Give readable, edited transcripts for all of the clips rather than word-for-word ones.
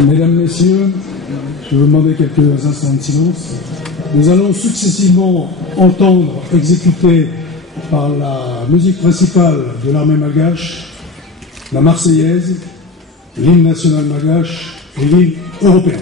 Mesdames, Messieurs, je vous demander quelques instants de silence. Nous allons successivement entendre exécuter par la musique principale de l'armée malgache la Marseillaise, l'hymne national malgache et l'hymne européen.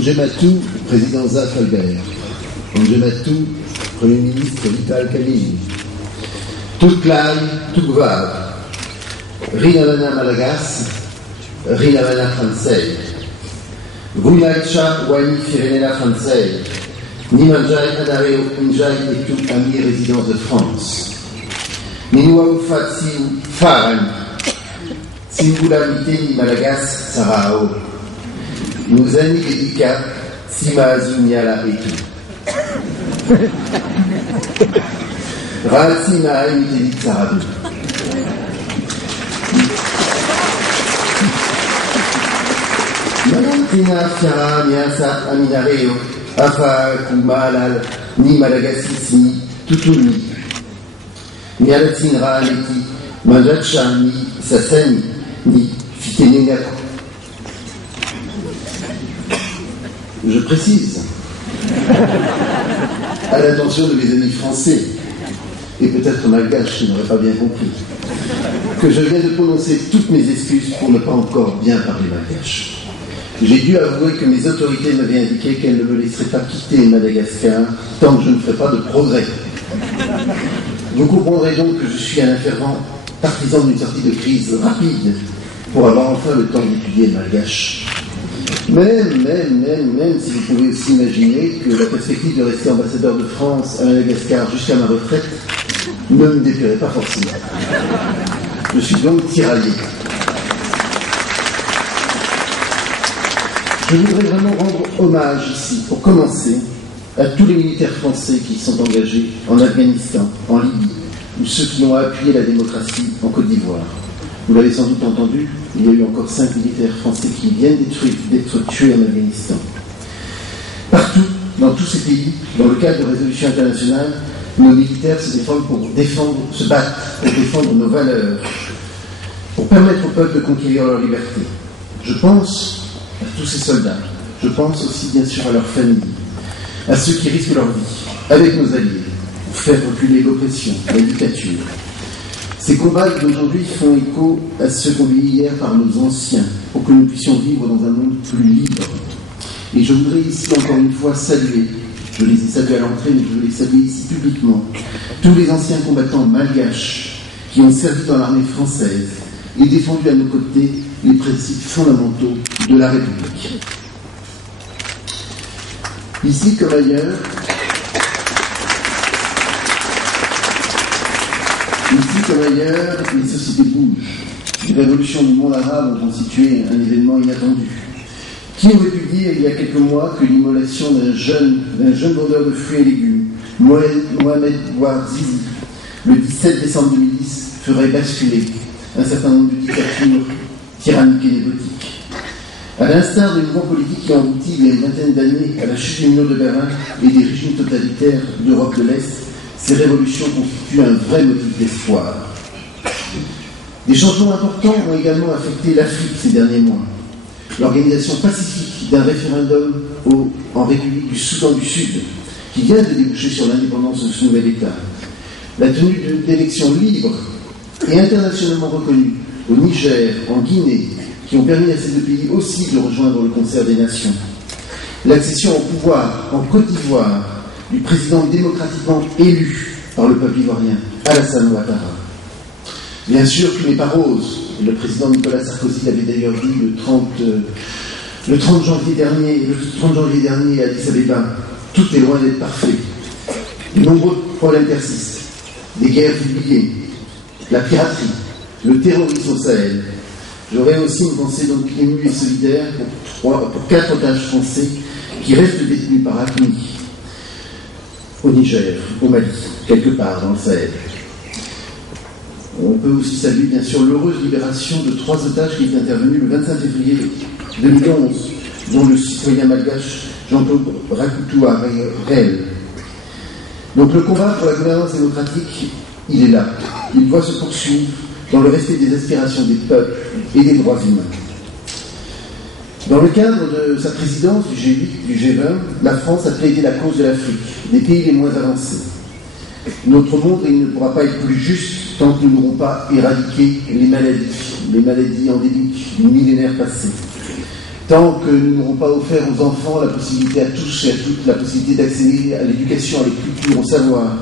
Anjematou, président Zaf Albert. Anjematou, Premier ministre Vital Kamil. Tuklai, Tukvav. Rinavana Malagas, Rinavana Fransei. Guinacha Wani Firenena Francais, Nimanjai Adareo Injai et tout ami résidence de France. Ninuau Fatsi Faran, Singula Mite Malagas Sarao, nos amis dédicats, Sima Azumiala et tout. Ratsi Maai Mite Sarabou. Tina Fiara Miasa Aminareo, Afa Kumalal, Ni Malagasisi, Tutuni, Mialatin Raaleti, Majacha, Ni Sassani, Ni Fitenengaku. Je précise, à l'attention de mes amis français, et peut-être malgaches qui n'auraient pas bien compris, que je viens de prononcer toutes mes excuses pour ne pas encore bien parler malgache. J'ai dû avouer que mes autorités m'avaient indiqué qu'elles ne me laisseraient pas quitter Madagascar tant que je ne ferais pas de progrès. Vous comprendrez donc que je suis un fervent partisan d'une sortie de crise rapide pour avoir enfin le temps d'étudier le malgache. Même si vous pouvez aussi imaginer que la perspective de rester ambassadeur de France à Madagascar jusqu'à ma retraite ne me déplairait pas forcément. Je suis donc tiraillé. Je voudrais vraiment rendre hommage ici, pour commencer, à tous les militaires français qui sont engagés en Afghanistan, en Libye, ou ceux qui ont appuyé la démocratie en Côte d'Ivoire. Vous l'avez sans doute entendu, il y a eu encore 5 militaires français qui viennent d'être tués en Afghanistan. Partout, dans tous ces pays, dans le cadre de résolutions internationales, nos militaires se battent pour défendre nos valeurs, pour permettre au peuple de conquérir leur liberté. Je pense à tous ces soldats, je pense aussi bien sûr à leurs familles, à ceux qui risquent leur vie, avec nos alliés, pour faire reculer l'oppression, la dictature. Ces combats d'aujourd'hui font écho à ceux conduits hier par nos anciens, pour que nous puissions vivre dans un monde plus libre. Et je voudrais ici encore une fois saluer, je les ai salués à l'entrée, mais je veux les saluer ici publiquement, tous les anciens combattants malgaches qui ont servi dans l'armée française et défendu à nos côtés les principes fondamentaux de la République. Ici comme ailleurs, les sociétés bougent. Les révolutions du monde arabe ont constitué un événement inattendu. Qui aurait pu dire il y a quelques mois que l'immolation d'un jeune vendeur de fruits et légumes, Mohamed Bouazizi, le 17 décembre 2010, ferait basculer un certain nombre de dictatures tyranniques et népotiques. À l'instar des mouvements politiques qui ont abouti il y a une vingtaine d'années à la chute du mur de Berlin et des régimes totalitaires d'Europe de l'Est, ces révolutions constituent un vrai motif d'espoir. Des changements importants ont également affecté l'Afrique ces derniers mois. L'organisation pacifique d'un référendum en République du Soudan du Sud, qui vient de déboucher sur l'indépendance de ce nouvel État. La tenue d'élections libres et internationalement reconnues au Niger, en Guinée, qui ont permis à ces deux pays aussi de rejoindre le concert des nations. L'accession au pouvoir en Côte d'Ivoire du président démocratiquement élu par le peuple ivoirien, Alassane Ouattara. Bien sûr, tout n'est pas rose. Le président Nicolas Sarkozy l'avait d'ailleurs dit le 30 janvier dernier à Addis Abeba. Tout est loin d'être parfait. De nombreux problèmes persistent. Des guerres oubliées, la piraterie, le terrorisme au Sahel. J'aurais aussi une pensée donc émue et solidaire pour 4 otages français qui restent détenus par AQMI au Niger, au Mali, quelque part dans le Sahel. On peut aussi saluer bien sûr l'heureuse libération de 3 otages qui étaient intervenus le 25 février 2011, dont le citoyen malgache Jean-Claude Rakoutoua Réel. Donc le combat pour la gouvernance démocratique, il est là. Il doit se poursuivre dans le respect des aspirations des peuples et des droits humains. Dans le cadre de sa présidence du G8, du G20, la France a plaidé la cause de l'Afrique, des pays les moins avancés. Notre monde, il ne pourra pas être plus juste tant que nous n'aurons pas éradiqué les maladies endémiques du millénaire passé. Tant que nous n'aurons pas offert aux enfants la possibilité à tous et à toutes la possibilité d'accéder à l'éducation, à l'écriture, au savoir.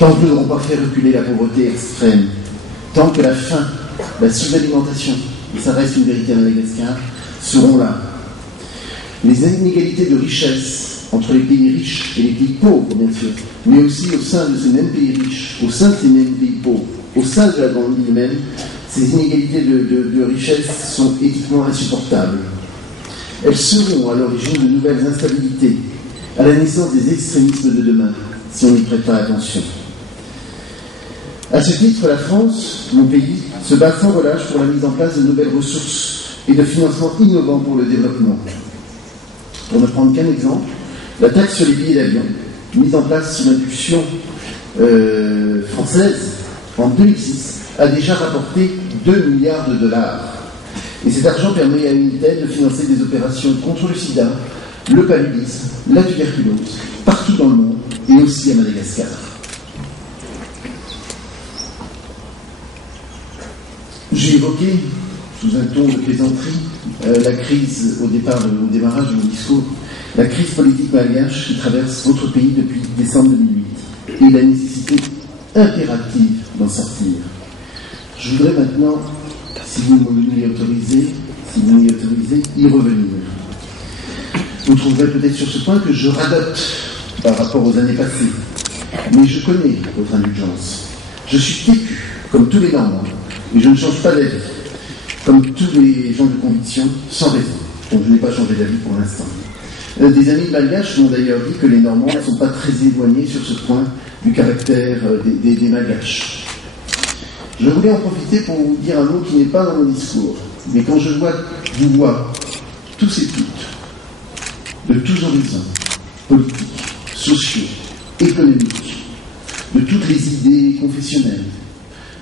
Tant que nous n'aurons pas fait reculer la pauvreté extrême. Tant que la faim, la sous-alimentation, et ça reste une vérité à Madagascar, seront là. les inégalités de richesse entre les pays riches et les pays pauvres, bien sûr, mais aussi au sein de ces mêmes pays riches, au sein de ces mêmes pays pauvres, au sein de la grande île même, ces inégalités de richesse sont éthiquement insupportables. Elles seront à l'origine de nouvelles instabilités, à la naissance des extrémismes de demain, si on n'y prête pas attention. À ce titre, la France, mon pays, se bat sans relâche pour la mise en place de nouvelles ressources et de financements innovants pour le développement. Pour ne prendre qu'un exemple, la taxe sur les billets d'avion, mise en place sous l'impulsion française en 2006, a déjà rapporté 2 milliards de dollars. Et cet argent permet à United de financer des opérations contre le sida, le paludisme, la tuberculose, partout dans le monde, et aussi à Madagascar. J'ai évoqué, sous un ton de plaisanterie, la crise au démarrage de mon discours, la crise politique malgache qui traverse votre pays depuis décembre 2008 et la nécessité impérative d'en sortir. Je voudrais maintenant, si vous m'y autorisez, y revenir. Vous trouverez peut-être sur ce point que je radote par rapport aux années passées, mais je connais votre indulgence. Je suis têtu, comme tous les Normands, et je ne change pas d'avis, comme tous les gens de conviction, sans raison. Donc je n'ai pas changé d'avis pour l'instant. Des amis malgaches m'ont d'ailleurs dit que les Normands ne sont pas très éloignés sur ce point du caractère des malgaches. Je voulais en profiter pour vous dire un mot qui n'est pas dans mon discours, mais quand je vous vois tous et toutes, de tous horizons, politiques, sociaux, économiques, de toutes les idées confessionnelles,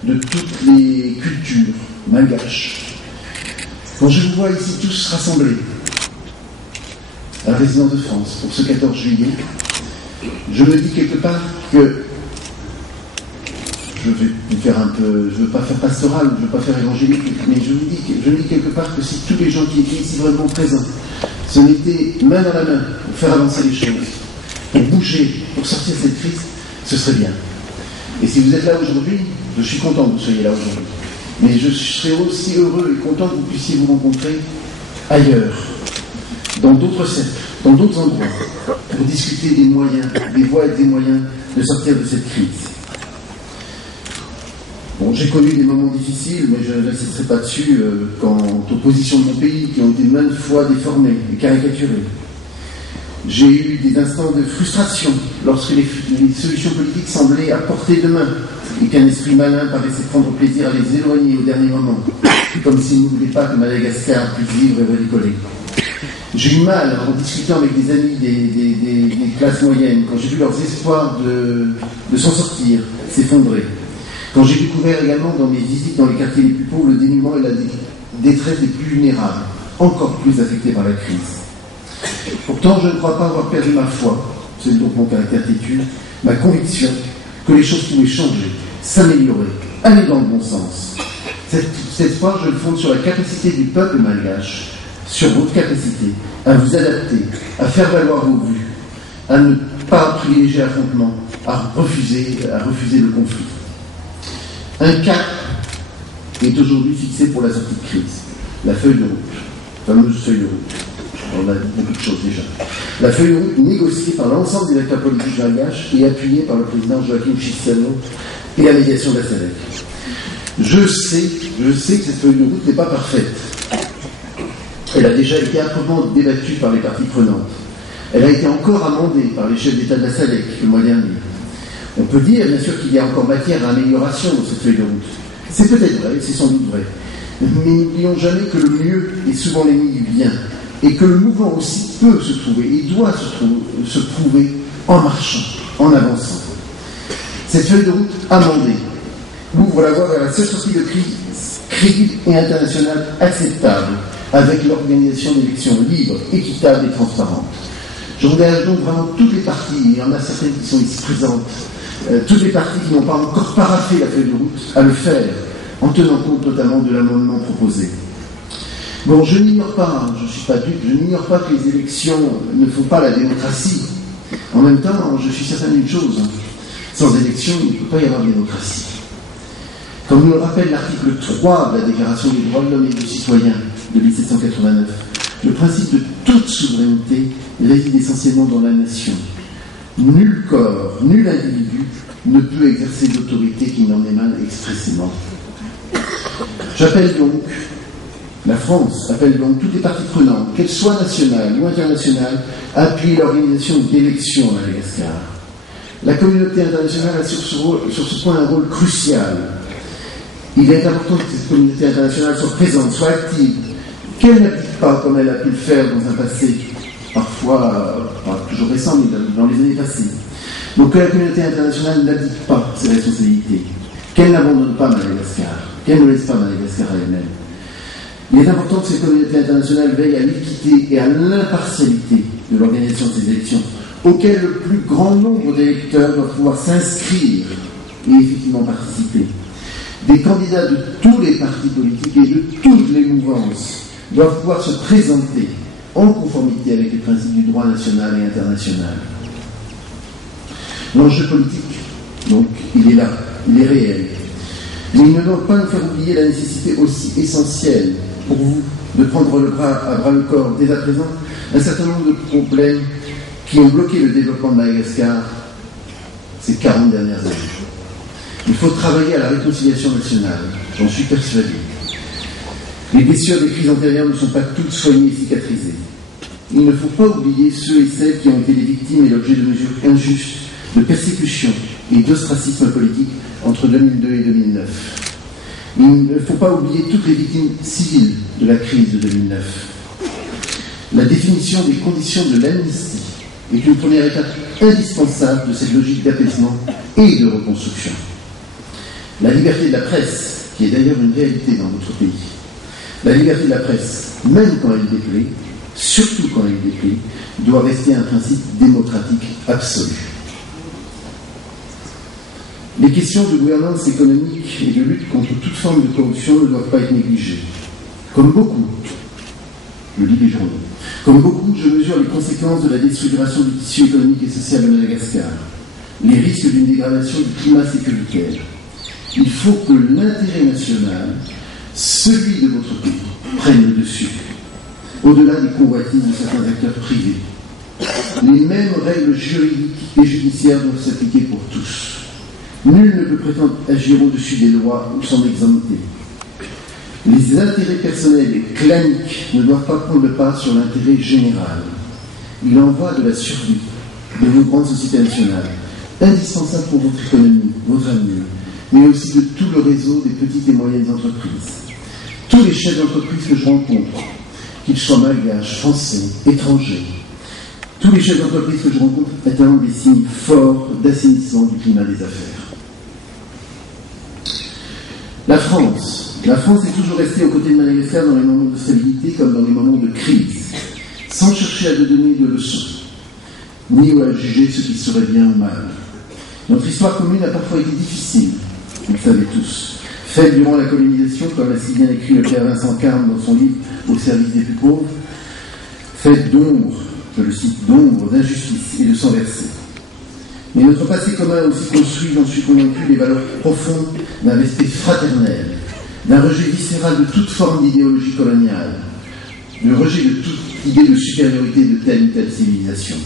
de toutes les cultures malgaches, quand je vous vois ici tous rassemblés à la résidence de France pour ce 14 juillet, je me dis quelque part que je ne veux pas faire pastoral, je ne veux pas faire évangélique, mais je me dis quelque part que si tous les gens qui étaient ici vraiment présents se mettaient main dans la main pour faire avancer les choses, pour bouger, pour sortir de cette crise, ce serait bien. Et si vous êtes là aujourd'hui, je suis content que vous soyez là aujourd'hui. Mais je serais aussi heureux et content que vous puissiez vous rencontrer ailleurs, dans d'autres cercles, dans d'autres endroits, pour discuter des moyens, des voies et des moyens de sortir de cette crise. Bon, j'ai connu des moments difficiles, mais je n'insisterai pas dessus quant aux positions de mon pays qui ont été maintes fois déformées et caricaturées. J'ai eu des instants de frustration lorsque les solutions politiques semblaient à portée de main et qu'un esprit malin paraissait prendre plaisir à les éloigner au dernier moment, comme s'il ne voulait pas que Madagascar puisse vivre et redécoller. J'ai eu mal en discutant avec des amis des classes moyennes, quand j'ai vu leurs espoirs de s'en sortir s'effondrer. Quand j'ai découvert également dans mes visites dans les quartiers les plus pauvres le dénuement et la détresse des plus vulnérables, encore plus affectés par la crise. Pourtant, je ne crois pas avoir perdu ma foi, c'est donc mon caractère têtu, ma conviction que les choses pouvaient changer, s'améliorer, aller dans le bon sens. Cet espoir, je le fonde sur la capacité du peuple malgache, sur votre capacité à vous adapter, à faire valoir vos vues, à ne pas privilégier l'affrontement, à refuser le conflit. Un cap est aujourd'hui fixé pour la sortie de crise. La feuille de route, la fameuse feuille de route. On a dit beaucoup de choses déjà. La feuille de route négociée par l'ensemble des acteurs politiques malgaches et appuyée par le président Joaquim Chissano et la médiation de la SADC. Je sais que cette feuille de route n'est pas parfaite. Elle a déjà été âprement débattue par les parties prenantes. Elle a été encore amendée par les chefs d'État de la SADC le mois dernier. On peut dire, bien sûr, qu'il y a encore matière à amélioration dans cette feuille de route. C'est peut-être vrai, c'est sans doute vrai. Mais n'oublions jamais que le mieux est souvent l'ennemi du bien. Et que le mouvement aussi peut se trouver et doit se prouver en marchant, en avançant. Cette feuille de route amendée ouvre la voie vers la seule sortie de crise crédible et internationale acceptable, avec l'organisation d'élections libres, équitables et transparentes. J'engage donc vraiment toutes les parties, il y en a certaines qui sont ici présentes, toutes les parties qui n'ont pas encore paraphé la feuille de route, à le faire, en tenant compte notamment de l'amendement proposé. Bon, je n'ignore pas, je ne suis pas dupe, je n'ignore pas que les élections ne font pas la démocratie. En même temps, je suis certain d'une chose, sans élection, il ne peut pas y avoir de démocratie. Comme nous le rappelle l'article 3 de la Déclaration des droits de l'homme et du citoyen de 1789, Le principe de toute souveraineté réside essentiellement dans la nation. Nul corps, nul individu ne peut exercer l'autorité qui n'en émane expressément. J'appelle donc, la France appelle donc toutes les parties prenantes, qu'elles soient nationales ou internationales, à appuyer l'organisation d'élections à Madagascar. La communauté internationale a sur ce point un rôle crucial. Il est important que cette communauté internationale soit présente, soit active, qu'elle n'applique pas comme elle a pu le faire dans un passé, parfois pas toujours récent, mais dans les années passées. Donc que la communauté internationale n'abdique pas ses responsabilités, qu'elle n'abandonne pas Madagascar, qu'elle ne laisse pas Madagascar à elle-même. Il est important que cette communauté internationale veille à l'équité et à l'impartialité de l'organisation de ces élections, auxquelles le plus grand nombre d'électeurs doivent pouvoir s'inscrire et effectivement participer. Des candidats de tous les partis politiques et de toutes les mouvances doivent pouvoir se présenter en conformité avec les principes du droit national et international. L'enjeu politique, donc, il est là, il est réel. Mais il ne doit pas nous faire oublier la nécessité aussi essentielle pour vous de prendre à bras le corps dès à présent un certain nombre de problèmes qui ont bloqué le développement de Madagascar ces 40 dernières années. Il faut travailler à la réconciliation nationale, j'en suis persuadé. Les blessures des crises antérieures ne sont pas toutes soignées et cicatrisées. Il ne faut pas oublier ceux et celles qui ont été les victimes et l'objet de mesures injustes, de persécutions et d'ostracisme politique entre 2002 et 2009. Il ne faut pas oublier toutes les victimes civiles de la crise de 2009. La définition des conditions de l'amnistie est une première étape indispensable de cette logique d'apaisement et de reconstruction. La liberté de la presse, qui est d'ailleurs une réalité dans notre pays, la liberté de la presse, même quand elle déplaît, surtout quand elle déplaît, doit rester un principe démocratique absolu. Les questions de gouvernance économique et de lutte contre toute forme de corruption ne doivent pas être négligées. Comme beaucoup, je lis les journaux, comme beaucoup, je mesure les conséquences de la déstructuration du tissu économique et social de Madagascar, les risques d'une dégradation du climat sécuritaire. Il faut que l'intérêt national, celui de votre pays, prenne le dessus, au-delà des convoitises de certains acteurs privés. Les mêmes règles juridiques et judiciaires doivent s'appliquer pour tous. Nul ne peut prétendre agir au-dessus des lois ou s'en exempter. Les intérêts personnels et claniques ne doivent pas prendre le pas sur l'intérêt général. Il en va de la survie de vos grandes sociétés nationales, indispensables pour votre économie, votre avenir, mais aussi de tout le réseau des petites et moyennes entreprises. Tous les chefs d'entreprise que je rencontre, qu'ils soient malgaches, français, étrangers, tous les chefs d'entreprise que je rencontre attendent des signes forts d'assainissement du climat des affaires. La France est toujours restée aux côtés de Madagascar dans les moments de stabilité comme dans les moments de crise, sans chercher à donner de leçons, ni à juger ce qui serait bien ou mal. Notre histoire commune a parfois été difficile, vous le savez tous, faite durant la colonisation, comme l'a si bien écrit le père Vincent Carme dans son livre « Au service des plus pauvres », faite d'ombre, je le cite, d'ombre, d'injustice et de sang versé. Mais notre passé commun a aussi construit, j'en suis convaincu, des valeurs profondes d'un respect fraternel, d'un rejet viscéral de toute forme d'idéologie coloniale, de rejet de toute idée de supériorité de telle ou telle civilisation.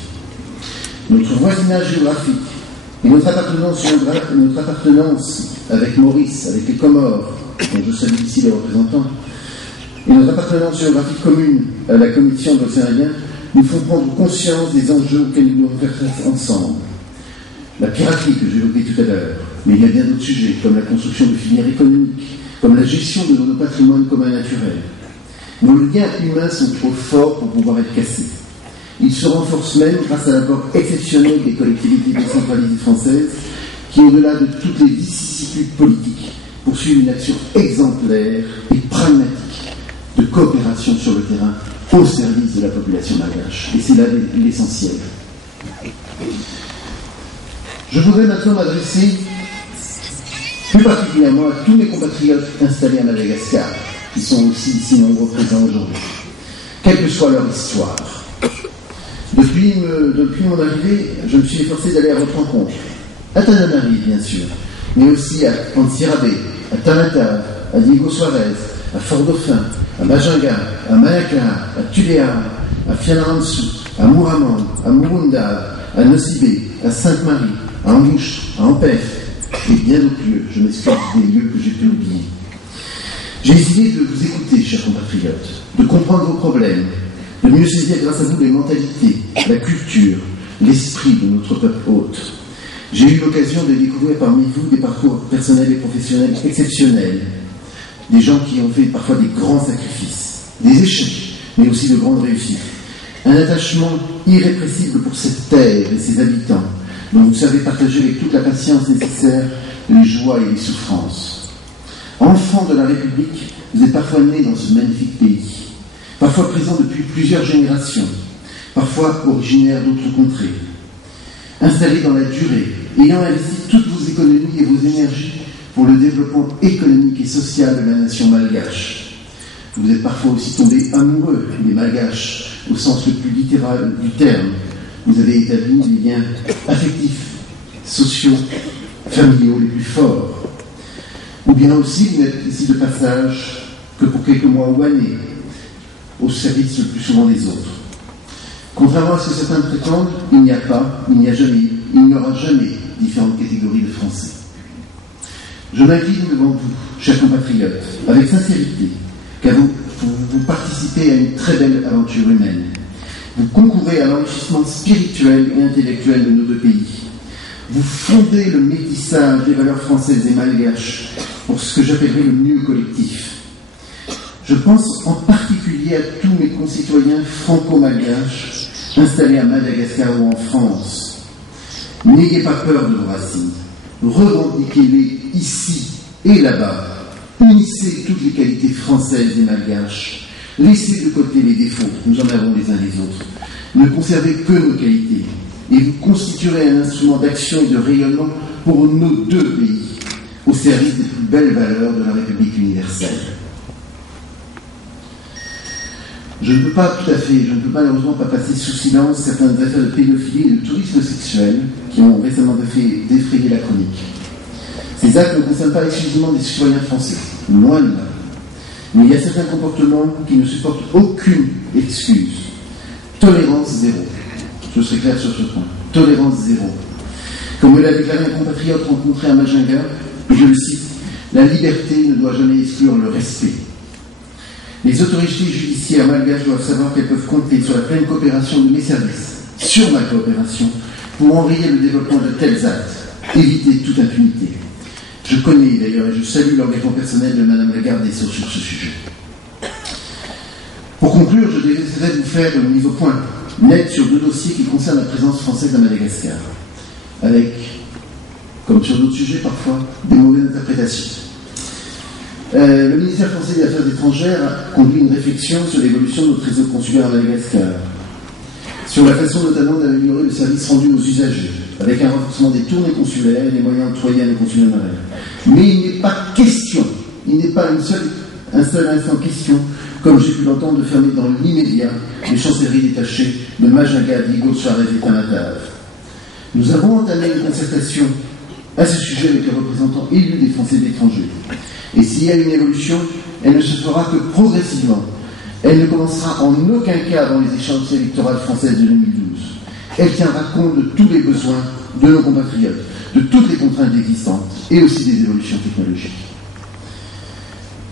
Notre voisinage géographique et notre appartenance avec Maurice, avec les Comores, dont je salue ici les représentants, et notre appartenance géographique commune à la Commission de l'Océan Indien nous font prendre conscience des enjeux auxquels nous devons faire face ensemble. La piraterie que j'évoquais tout à l'heure, mais il y a bien d'autres sujets, comme la construction de filières économiques, comme la gestion de nos patrimoines communs naturels. Nos liens humains sont trop forts pour pouvoir être cassés. Ils se renforcent même grâce à l'apport exceptionnel des collectivités décentralisées françaises qui, au-delà de toutes les vicissitudes politiques, poursuivent une action exemplaire et pragmatique de coopération sur le terrain au service de la population malgache. Et c'est là l'essentiel. Je voudrais maintenant m'adresser plus particulièrement à tous mes compatriotes installés à Madagascar, qui sont aussi ici nombreux présents aujourd'hui, quelle que soit leur histoire. Depuis mon arrivée, je me suis efforcé d'aller à votre rencontre, à Tananarive bien sûr, mais aussi à Antsirabe, à Tamatave, à Diego Suarez, à Fort-Dauphin, à Majinga, à Mayaka, à Tuléar, à Fianarantsoa, à Mooramang, à Murunda, à Nosibé, à Sainte-Marie, à Ambouche, à Ampef, et bien d'autres lieux. Je m'excuse des lieux que j'ai pu oublier. J'ai essayé de vous écouter, chers compatriotes, de comprendre vos problèmes, de mieux saisir grâce à vous les mentalités, la culture, l'esprit de notre peuple hôte. J'ai eu l'occasion de découvrir parmi vous des parcours personnels et professionnels exceptionnels, des gens qui ont fait parfois des grands sacrifices, des échecs, mais aussi de grandes réussites. Un attachement irrépressible pour cette terre et ses habitants, dont vous savez partager avec toute la patience nécessaire les joies et les souffrances. Enfant de la République, vous êtes parfois né dans ce magnifique pays, parfois présent depuis plusieurs générations, parfois originaire d'autres contrées. Installé dans la durée, ayant investi toutes vos économies et vos énergies pour le développement économique et social de la nation malgache. Vous êtes parfois aussi tombé amoureux des malgaches, au sens le plus littéral du terme. Vous avez établi des liens affectifs, sociaux, familiaux les plus forts. Ou bien aussi, vous n'êtes ici de passage que pour quelques mois ou années, au service le plus souvent des autres. Contrairement à ce que certains prétendent, il n'y a pas, il n'y a jamais, il n'y aura jamais différentes catégories de Français. Je m'incline devant vous, chers compatriotes, avec sincérité, car vous participez à une très belle aventure humaine. Vous concourez à l'enrichissement spirituel et intellectuel de nos deux pays. Vous fondez le métissage des valeurs françaises et malgaches pour ce que j'appellerais le mieux collectif. Je pense en particulier à tous mes concitoyens franco-malgaches installés à Madagascar ou en France. N'ayez pas peur de vos racines. Revendiquez-les ici et là-bas. Unissez toutes les qualités françaises et malgaches. Laissez de côté les défauts, nous en avons les uns les autres. Ne conservez que nos qualités et vous constituerez un instrument d'action et de rayonnement pour nos deux pays, au service des plus belles valeurs de la République universelle. Je ne peux malheureusement pas passer sous silence certaines affaires de pédophilie et de tourisme sexuel qui ont récemment défrayé la chronique. Ces actes ne concernent pas exclusivement des citoyens français, loin de là. Mais il y a certains comportements qui ne supportent aucune excuse. Tolérance zéro. Je serai clair sur ce point. Tolérance zéro. Comme me l'a déclaré un compatriote rencontré à Majinga, je le cite, la liberté ne doit jamais exclure le respect. Les autorités judiciaires malgaches doivent savoir qu'elles peuvent compter sur la pleine coopération de mes services, sur ma coopération, pour enrayer le développement de tels actes, éviter toute impunité. Je connais d'ailleurs et je salue l'engagement personnel de Madame la Garde des Sceaux sur ce sujet. Pour conclure, je désirerais vous faire une mise au point net sur deux dossiers qui concernent la présence française à Madagascar, avec, comme sur d'autres sujets parfois, des mauvaises interprétations. Le ministère français des Affaires étrangères a conduit une réflexion sur l'évolution de notre réseau consulaire à Madagascar, sur la façon notamment d'améliorer le service rendu aux usagers, avec un renforcement des tournées consulaires et des moyens octroyés à nos consulats honoraires. Mais il n'est pas question, il n'est pas un seul instant question, comme j'ai pu l'entendre, de fermer dans l'immédiat les chancelleries détachées de Majinga, Digo, Suarez et Tamatave. Nous avons entamé une concertation à ce sujet avec les représentants élus des Français de l'étranger. Et s'il y a une évolution, elle ne se fera que progressivement. Elle ne commencera en aucun cas avant les échéances électorales françaises de 2012. Elle tiendra compte de tous les besoins de nos compatriotes, de toutes les contraintes existantes et aussi des évolutions technologiques.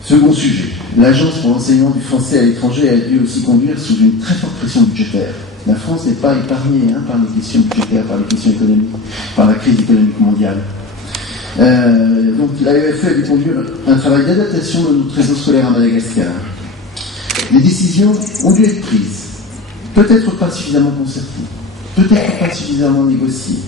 Second sujet, l'Agence pour l'enseignement du français à l'étranger a dû aussi conduire sous une très forte pression budgétaire. La France n'est pas épargnée par les questions budgétaires, par les questions économiques, par la crise économique mondiale. Donc l'AEFE a dû conduire un travail d'adaptation de notre réseau scolaire à Madagascar. Les décisions ont dû être prises, peut-être pas suffisamment concertées, peut-être pas suffisamment négociées.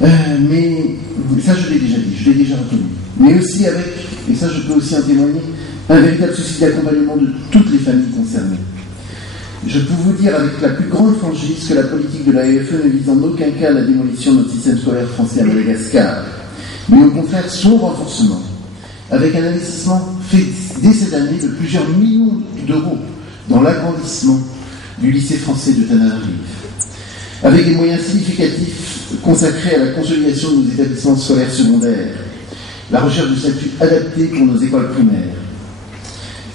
Mais ça je l'ai déjà dit, je l'ai déjà retenu. Mais aussi avec, et ça je peux aussi en témoigner, un véritable souci d'accompagnement de toutes les familles concernées. Je peux vous dire avec la plus grande franchise que la politique de l'AEFE ne vise en aucun cas la démolition de notre système scolaire français à Madagascar, mais au contraire son renforcement, avec un investissement fait dès cette année de plusieurs millions d'euros dans l'agrandissement du lycée français de Tananarive, avec des moyens significatifs consacrés à la consolidation de nos établissements scolaires secondaires, la recherche de statuts adaptés pour nos écoles primaires,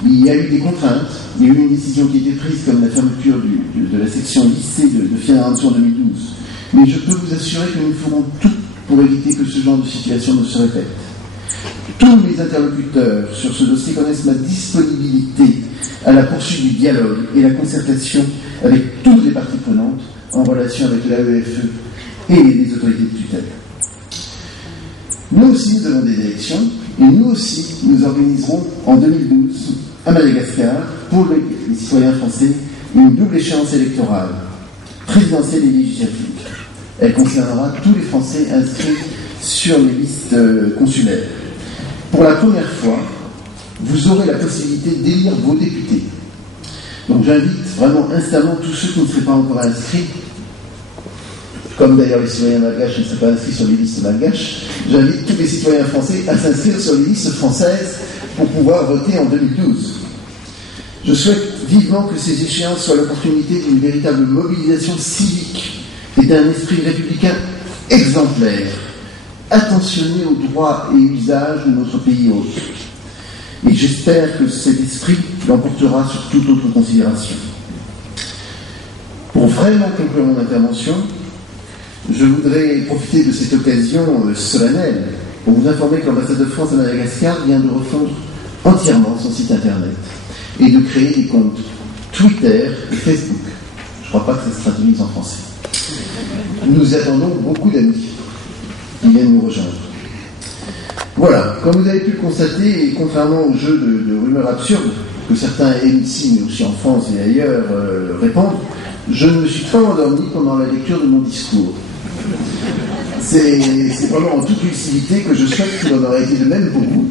il y a eu des contraintes, il y a eu une décision qui a été prise comme la fermeture de la section lycée de Fianarantsoa en 2012. Mais je peux vous assurer que nous ferons tout pour éviter que ce genre de situation ne se répète. Tous mes interlocuteurs sur ce dossier connaissent ma disponibilité à la poursuite du dialogue et la concertation avec toutes les parties prenantes en relation avec l'AEFE et les autorités de tutelle. Nous aussi, nous avons des élections, et nous aussi, nous organiserons en 2012, à Madagascar, pour les citoyens français, une double échéance électorale, présidentielle et législative. Elle concernera tous les Français inscrits sur les listes consulaires. Pour la première fois, vous aurez la possibilité d'élire vos députés. Donc j'invite vraiment instamment tous ceux qui ne seraient pas encore inscrits, comme d'ailleurs les citoyens malgaches ne seraient pas inscrits sur les listes malgaches, j'invite tous les citoyens français à s'inscrire sur les listes françaises pour pouvoir voter en 2012. Je souhaite vivement que ces échéances soient l'opportunité d'une véritable mobilisation civique et d'un esprit républicain exemplaire, attentionné aux droits et usages de notre pays hôte. Et j'espère que cet esprit l'emportera sur toute autre considération. Pour vraiment conclure mon intervention, je voudrais profiter de cette occasion solennelle pour vous informer que l'ambassade de France à Madagascar vient de refondre entièrement son site internet et de créer des comptes Twitter et Facebook. Je ne crois pas que ça se traduise en français. Nous attendons beaucoup d'amis qui viennent nous rejoindre. Voilà, comme vous avez pu le constater, et contrairement au jeu de rumeurs absurdes que certains aiment ici, mais aussi en France et ailleurs, répandent, je ne me suis pas endormi pendant la lecture de mon discours. C'est vraiment en toute lucidité que je souhaite qu'il en aurait été de même pour vous.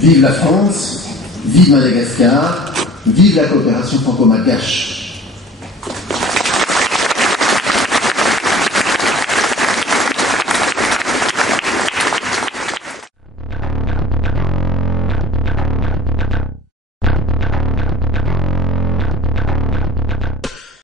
Vive la France, vive Madagascar, vive la coopération franco-malgache.